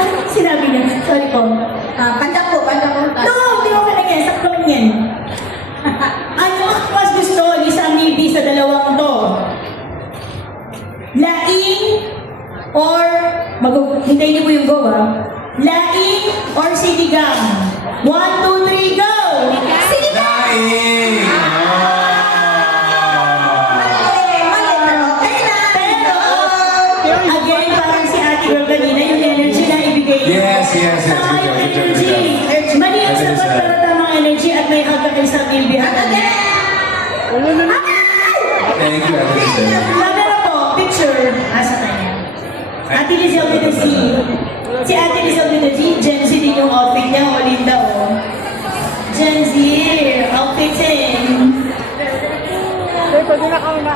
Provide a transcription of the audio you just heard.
Ano sinabi niya? Sorry po. Pandak po. No, hindi ko lang yan. Sakto lang yan. Ano ang mas gusto ni Sam Nilby sa dalawang to? Laing or hintayin niyo po yung go laing or sinigang? 1, 2, 3, go! Laing! Pero, again, parang si Ate Girl kanina, yung energy na ibigay niyo. Yes. Tama yung energy. Mali ang sagot pero tamang energy at may hug ka kay Sam Nilby. Thank you, Ate Lizelle. Camera po, picture. Asa kanya? Ate Lizelle with a C. Si Ate Lizelle with a G, Gen Z din yung outfit niya, o Linda o. Gen Z, outfit in. Pwede na kami na